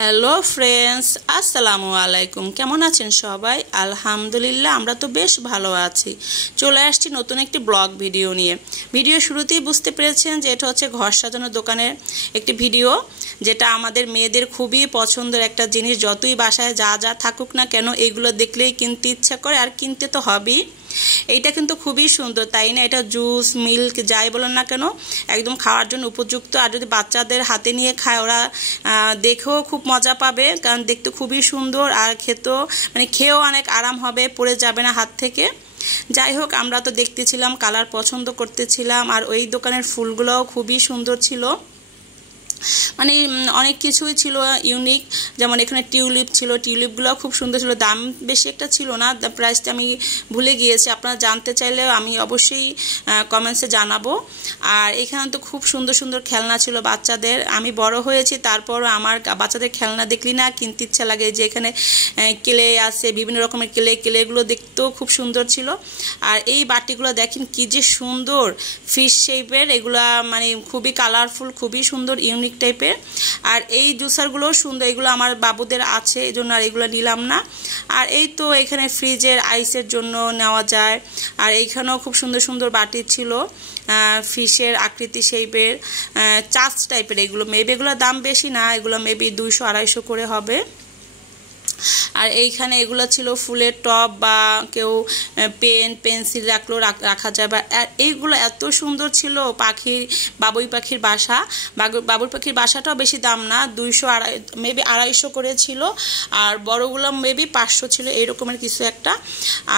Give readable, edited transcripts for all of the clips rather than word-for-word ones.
Hello friends, আসসালামু আলাইকুম। কেমন আছেন সবাই? আলহামদুলিল্লাহ, আমরা তো বেশ ভালো আছি। চলে আসছি নতুন একটি ব্লগ ভিডিও নিয়ে। ভিডিও শুরুতেই বুঝতে পেরেছেন যে এটা হচ্ছে ঘর সাজানোর দোকানের একটি ভিডিও, যেটা আমাদের মেয়েদের খুবই পছন্দের একটা জিনিস। যতই বাসায় যা যা থাকুক না কেন, এগুলো দেখলেই কিনতে ইচ্ছা করে, আর কিনতে তো হবেই। এইটা কিন্তু খুবই সুন্দর, তাই না? এটা জুস, মিল্ক যাই বলেন না কেন, একদম খাওয়ার জন্য উপযুক্ত। আর যদি বাচ্চাদের হাতে নিয়ে খায়, ওরা দেখেও খুব মজা পাবে, কারণ দেখতে খুবই সুন্দর, আর খেয়েও অনেক আরাম হবে, পড়ে যাবে না হাত থেকে। যাই হোক, আমরা তো দেখতেছিলাম, কালার পছন্দ করতেছিলাম, আর ওই দোকানের ফুলগুলোও খুবই সুন্দর ছিল। অনেক কিছুই ছিল ইউনিক, যেমন এখানে টিউলিপ ছিল, টিউলিপগুলো খুব সুন্দর ছিল। দাম বেশি একটা ছিল না, প্রাইসটা আমি ভুলে গিয়েছি। আপনারা জানতে চাইলে আমি অবশ্যই কমেন্টসে জানাবো। আর এখানে তো খুব সুন্দর সুন্দর খেলনা ছিল বাচ্চাদের। আমি বড় হয়েছি, তারপরও আমার বাচ্চাদের খেলনা দেখলি না কিনতে ইচ্ছা লাগে। যে এখানে ক্লে আছে, বিভিন্ন রকমের ক্লেগুলো দেখতেও খুব সুন্দর ছিল। আর এই বাটিগুলো দেখেন কি যে সুন্দর, ফিশ শেপের। এগুলা খুবই কালারফুল, খুবই সুন্দর, ইউনিক টাইপের। আর এই জুসারগুলোও সুন্দর, এগুলো আমার বাবুদের আছে, এই জন্য আর এগুলো নিলাম না। আর এই তো এখানে ফ্রিজের আইসের জন্য নেওয়া যায়। আর এইখানেও খুব সুন্দর সুন্দর বাটি ছিল, ফিশের আকৃতি শেপের, চাচ টাইপের। এগুলো মেবি এগুলোর দাম বেশি না, এগুলো মেবি 200-250 করে হবে। আর এইখানে এগুলো ছিল ফুলের টব, বা কেউ পেন পেন্সিল রাখা যায়। বা এইগুলো এত সুন্দর ছিল, বাবুই পাখির বাসা। বাবুই পাখির বাসাটাও বেশি দাম না, 200 মেবি 250 করে ছিল। আর বড়গুলো মেবি 500 ছিল, এইরকমের কিছু একটা।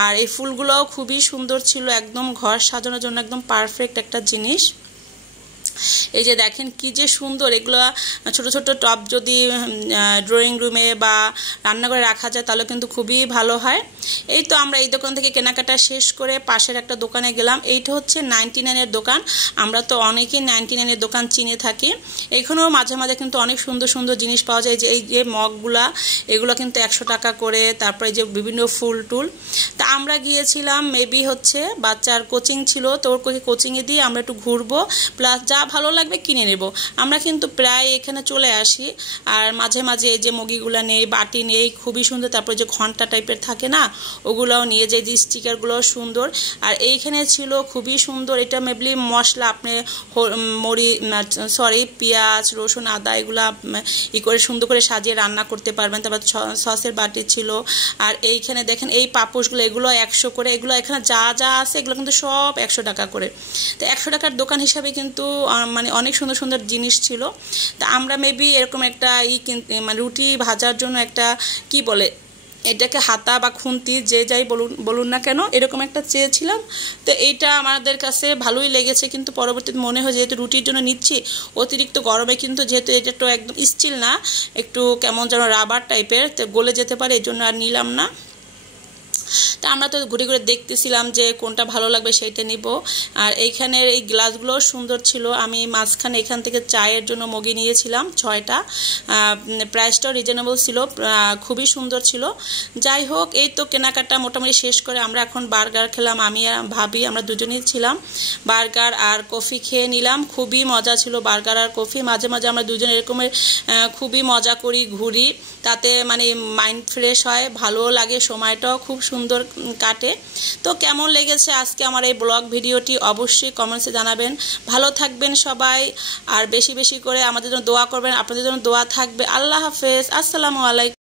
আর এই ফুলগুলোও খুবই সুন্দর ছিল, একদম ঘর সাজানোর জন্য একদম পারফেক্ট একটা জিনিস। এই যে দেখেন কি যে সুন্দর, এগুলো ছোট ছোট টব যদি ড্রয়িং রুমে বা রান্নাঘরে রাখা যায় তাহলে কিন্তু খুবই ভালো হয়। এই তো আমরা এই দোকান থেকে কেনাকাটা শেষ করে পাশের একটা দোকানে গেলাম। এইটা হচ্ছে 99-এর দোকান। আমরা তো অনেকেই 99-এর দোকান চিনে থাকি। এখানেও মাঝে মাঝে কিন্তু অনেক সুন্দর সুন্দর জিনিস পাওয়া যায়। এই যে মগগুলা, এগুলো কিন্তু 100 টাকা করে। তারপরে যে বিভিন্ন ফুল টুল। তা আমরা গিয়েছিলাম, মেবি হচ্ছে বাচ্চার কোচিং ছিল, তো ওর কোচিংয়ে দিয়ে আমরা একটু ঘুরবো, প্লাস যা ভালো লাগবে কিনে নেব। আমরা কিন্তু প্রায় এখানে চলে আসি। আর মাঝে মাঝে এই যে মগিগুলো নেই, বাটি নেই, খুবই সুন্দর। তারপরে যে ঘন্টা টাইপের থাকে না, ওগুলোও নিয়ে যাই। যে স্টিকারগুলোও সুন্দর। আর এইখানে ছিল খুবই সুন্দর, এটা মেবলি মশলা, আপনি পেঁয়াজ, রসুন, আদা এগুলা করে সুন্দর করে সাজিয়ে রান্না করতে পারবেন। তারপর সসের বাটি ছিল। আর এইখানে দেখেন এই পাপোশগুলো, এগুলো 100 করে। এগুলো এখানে যা যা আছে এগুলো কিন্তু সব 100 টাকা করে। তো 100 টাকার দোকান হিসাবে কিন্তু অনেক সুন্দর সুন্দর জিনিস ছিল। তা আমরা মেবি এরকম একটা রুটি ভাজার জন্য একটা কি বলে এটাকে, হাতা বা খুন্তি যে যাই বলুন না কেন, এরকম একটা চেয়েছিলাম। তো এইটা আমাদের কাছে ভালোই লেগেছে, কিন্তু পরবর্তীতে মনে হয় যেহেতু রুটির জন্য নিচ্ছি, অতিরিক্ত গরমে কিন্তু যেহেতু এটা তো একদম স্টিল না, একটু কেমন যেন রাবার টাইপের, তো গলে যেতে পারে, এই জন্য আর নিলাম না। তা আমরা তো ঘুরে ঘুরে দেখতেছিলাম যে কোনটা ভালো লাগবে সেইটা নিব। আর এইখানের এই গ্লাসগুলোও সুন্দর ছিল। আমি মাঝখানে এখান থেকে চায়ের জন্য মগি নিয়েছিলাম 6টা। প্রাইসটাও রিজনেবল ছিল, খুবই সুন্দর ছিল। যাই হোক, এই তো কেনাকাটা মোটামুটি শেষ করে আমরা এখন বার্গার খেলাম। আমি আর ভাবি আমরা দুজনেই ছিলাম। বার্গার আর কফি খেয়ে নিলাম, খুবই মজা ছিল বার্গার আর কফি। মাঝে মাঝে আমরা দুজনে এরকমের খুবই মজা করি, ঘুরি, তাতে মাইন্ড ফ্রেশ হয়, ভালোও লাগে, সময়টাও খুব সুন্দর কাটে। তো কেমন লেগেছে আজকে আমার এই ব্লগ ভিডিওটি অবশ্যই কমেন্টসে জানাবেন। ভালো থাকবেন সবাই, আর বেশি বেশি করে আমাদের জন্য দোয়া করবেন। আপনাদের জন্য দোয়া থাকবে। আল্লাহ হাফেজ, আসসালামু আলাইকুম।